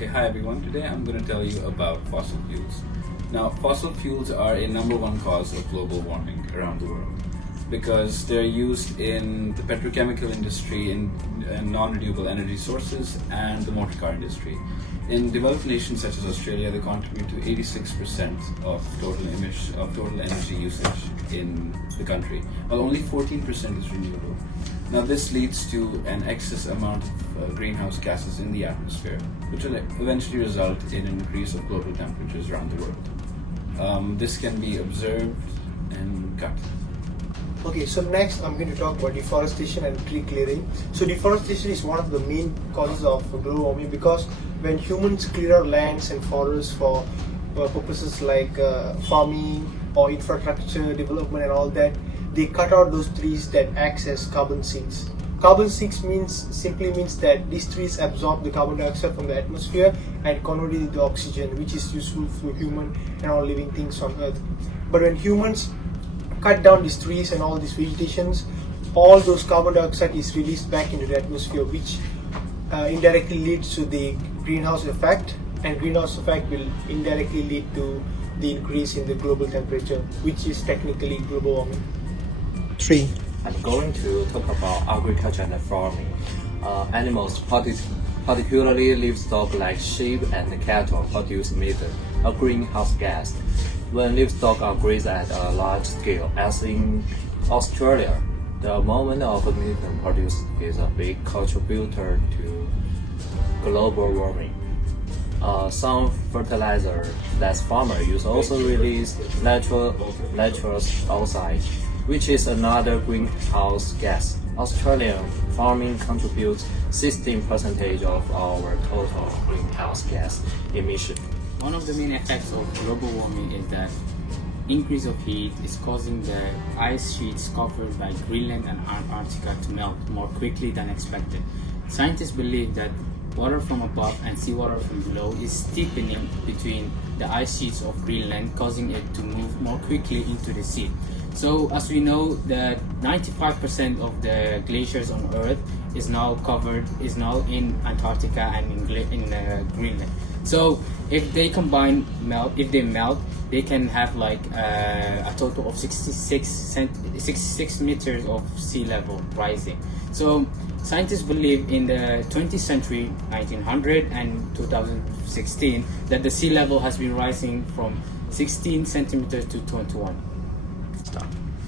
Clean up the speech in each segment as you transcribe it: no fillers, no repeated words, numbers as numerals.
Okay, hi everyone. Today I'm going to tell you about fossil fuels. Now, fossil fuels are a number one cause of global warming around the world because they're used in the petrochemical industry, in non-renewable energy sources, and the motor car industry. In developed nations such as Australia, they contribute to 86% of total energy usage in the country, while only 14% is renewable. Now, this leads to an excess amount of greenhouse gases in the atmosphere, which will eventually result in an increase of global temperatures around the world. This can be observed and cut. Okay, so next I'm going to talk about deforestation and tree clearing. So deforestation is one of the main causes of global warming because when humans clear our lands and forests for purposes like farming or infrastructure development and all that, they cut out those trees that act as carbon sinks. Carbon sinks simply means that these trees absorb the carbon dioxide from the atmosphere and convert it into oxygen, which is useful for human and all living things on Earth. But when humans cut down these trees and all these vegetations, all those carbon dioxide is released back into the atmosphere, which indirectly leads to the greenhouse effect, and greenhouse effect will indirectly lead to the increase in the global temperature, which is technically global warming. 3. I'm going to talk about agriculture and farming. Animals, particularly livestock like sheep and cattle, produce methane, a greenhouse gas. When livestock are grazed at a large scale, as in Australia, the amount of methane produced is a big contributor to global warming. Some fertilizer that farmers use also release nitrous oxide, which is another greenhouse gas. Australian farming contributes 16% of our total greenhouse gas emission. One of the main effects of global warming is that increase of heat is causing the ice sheets covered by Greenland and Antarctica to melt more quickly than expected. Scientists believe that water from above and seawater from below is steepening between the ice sheets of Greenland, causing it to move more quickly into the sea. So as we know that 95% of the glaciers on Earth is now in Antarctica and in Greenland. So if they melt, they can have like a total of 66 meters of sea level rising. So scientists believe in the 20th century, 1900 and 2016, that the sea level has been rising from 16 centimeters to 21.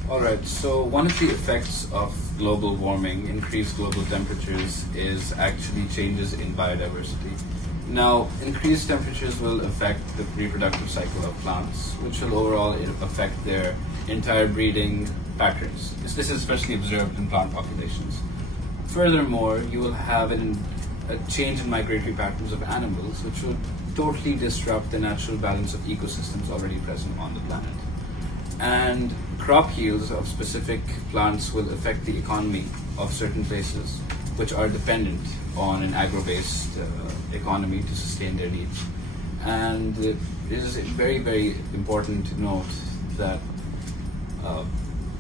Alright, so one of the effects of global warming, increased global temperatures, is actually changes in biodiversity. Now, increased temperatures will affect the reproductive cycle of plants, which will overall affect their entire breeding patterns. This is especially observed in plant populations. Furthermore, you will have a change in migratory patterns of animals, which will totally disrupt the natural balance of ecosystems already present on the planet. And crop yields of specific plants will affect the economy of certain places, which are dependent on an agro-based economy to sustain their needs. And it is very, very important to note that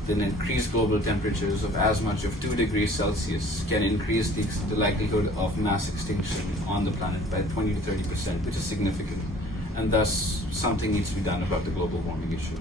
the increased global temperatures of as much of 2 degrees Celsius can increase the likelihood of mass extinction on the planet by 20 to 30%, which is significant. And thus, something needs to be done about the global warming issue.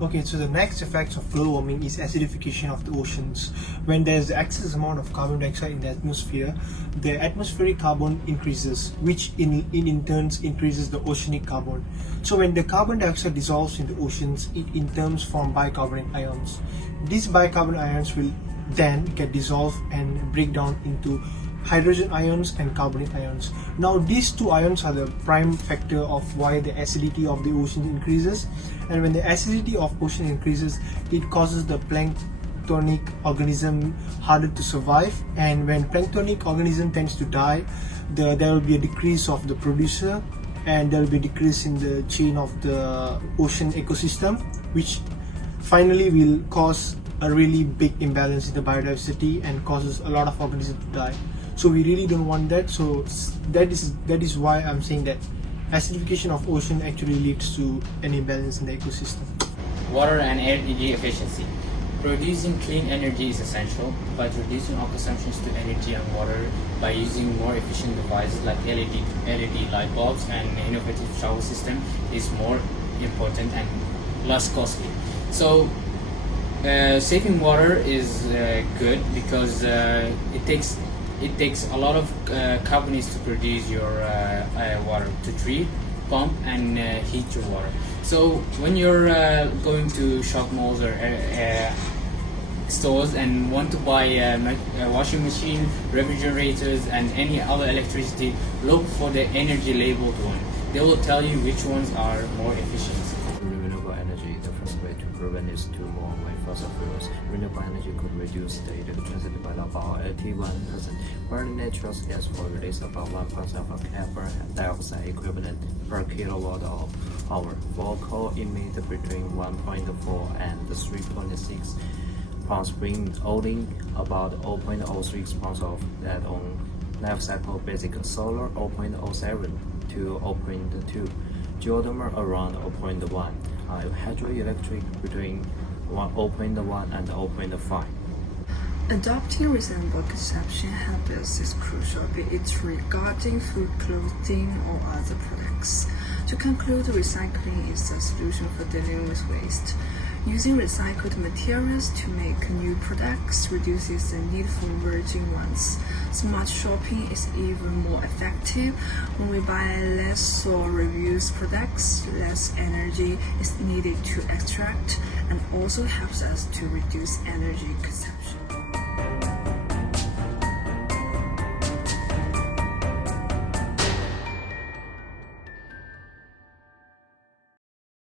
Okay, so the next effects of global warming is acidification of the oceans. When there's excess amount of carbon dioxide in the atmosphere, the atmospheric carbon increases, which in turn increases the oceanic carbon. So when the carbon dioxide dissolves in the oceans, it in turn forms bicarbonate ions. These bicarbonate ions will then get dissolved and break down into hydrogen ions and carbonate ions. Now these two ions are the prime factor of why the acidity of the ocean increases, and when the acidity of ocean increases, it causes the planktonic organism harder to survive, and when planktonic organism tends to die, there will be a decrease of the producer, and there will be a decrease in the chain of the ocean ecosystem, which finally will cause a really big imbalance in the biodiversity and causes a lot of organisms to die. So we really don't want that. So that is why I'm saying that acidification of ocean actually leads to an imbalance in the ecosystem. Water and energy efficiency. Producing clean energy is essential, but reducing our consumptions to energy and water by using more efficient devices like LED light bulbs and innovative shower system is more important and less costly. So saving water is good because it takes a lot of companies to produce your water, to treat, pump, and heat your water. So when you're going to shop malls or stores and want to buy a washing machine, refrigerators, and any other electricity, look for the energy labeled one. They will tell you which ones are more efficient. Renewable energy, the first way to prevent is to move away fossil fuels. Renewable energy could reduce the electricity by about 81%. Burning natural gas will release about 1% of carbon dioxide equivalent per kilowatt hour. For coal, emit between 1.4 and 3.6 pounds, bring only about 0.06 pounds of that on life cycle basic. Solar 0.07 to 0.2, geothermal around 0.1, hydroelectric between 0.1 and 0.5. Adopting reasonable consumption habits is crucial, be it regarding food, clothing, or other products. To conclude, recycling is a solution for dealing with waste. Using recycled materials to make new products reduces the need for virgin ones. Smart shopping is even more effective. When we buy less or reuse products, less energy is needed to extract and also helps us to reduce energy consumption.